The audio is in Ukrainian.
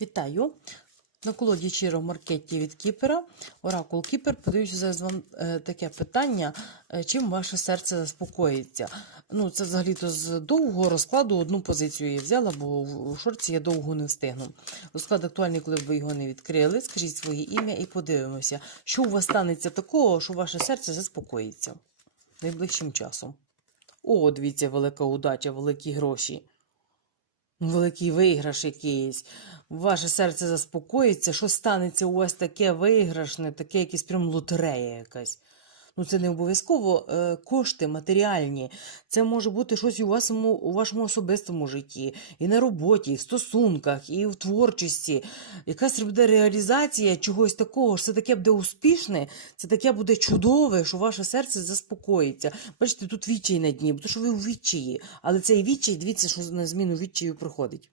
Вітаю! На колоді Чіро Маркетті від Кіпера. Оракул Кіпер подивлюся зараз вам е, таке питання, е, чим ваше серце заспокоїться. Ну, це взагалі-то з довгого розкладу одну позицію я взяла, бо в- шорці я довго не встигну. Розклад актуальний, коли б ви його не відкрили. Скажіть своє ім'я і подивимося, що у вас станеться такого, що ваше серце заспокоїться найближчим часом. О, дивіться, велика удача, великі гроші. Великий виграш якийсь. Ваше серце заспокоїться, що станеться у вас таке виграшне, таке якесь прям лотерея якась. Ну, це не обов'язково е, кошти матеріальні. Це може бути щось у вашому, у вашому особистому житті, і на роботі, і в стосунках, і в творчості. Якась буде реалізація чогось такого, що це таке буде успішне, це таке буде чудове, що ваше серце заспокоїться. Бачите, тут відчай на дні, тому що ви у відчаї. Але цей відчай, дивіться, що на зміну відчаю приходить.